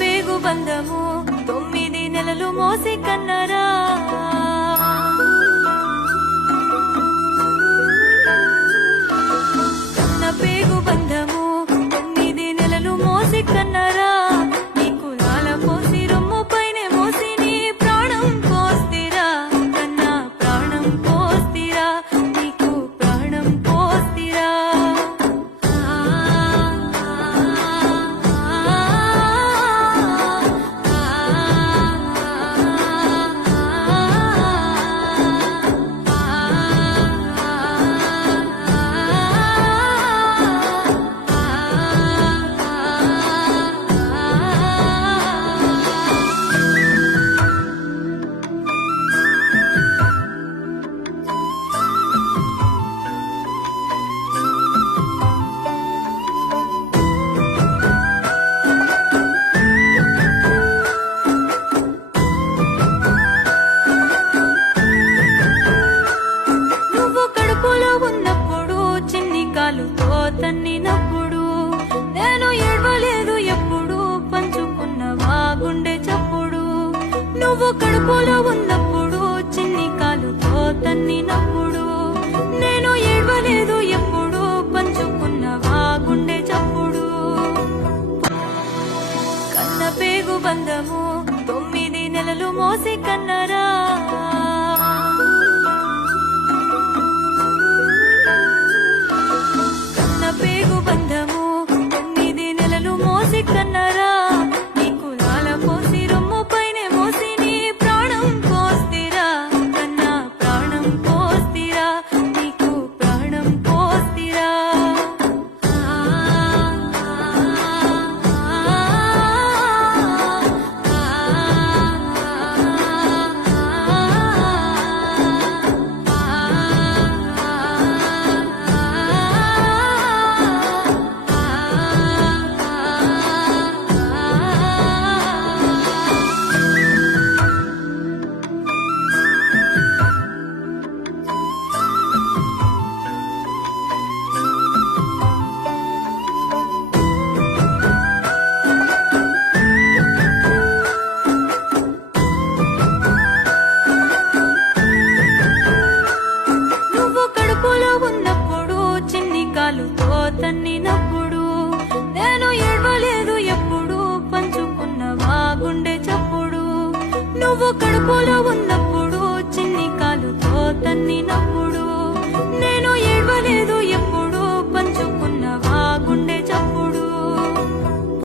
పేగు బంధము 9 నెలలు మోసి కన్నరా కన్న పేగు బంధము 9 నెలలు మోసి కన్నరా నీకు లాల పోసి రొమ్ము పైనే మోసి నీ ప్రాణం పోస్తిరా కన్న ప్రాణం పోస్తిరా నీకు ప్రాణం పోస్తిరా తన్నినప్పుడు నేను ఏడవలేదు ఎప్పుడు పంచుకున్నవా గుండె చప్పుడు నువ్వు కడుపులో ఉన్నప్పుడు చిన్ని కాలుతో తన్నినప్పుడు నేను ఏడవలేదు ఎప్పుడు పంచుకున్నవా గుండె చప్పుడు కన్న పేగు బంధము 9 నెలలు మోసి కన్నరా పేగు బంధము 9 నెలలు మోసి కన్నరా నీకు లాల పోసి రొమ్ము పైనే మోసి నీ ప్రాణం పోస్తిరా కన్నా ప్రాణం పోస్తిరా నీకు ప్రాణం పోస్తిరా తన్నినప్పుడు నేను ఏడవలేదు ఎప్పుడు పంచుకున్నవా గుండె చప్పుడు నువ్వు కడుపులో ఉన్న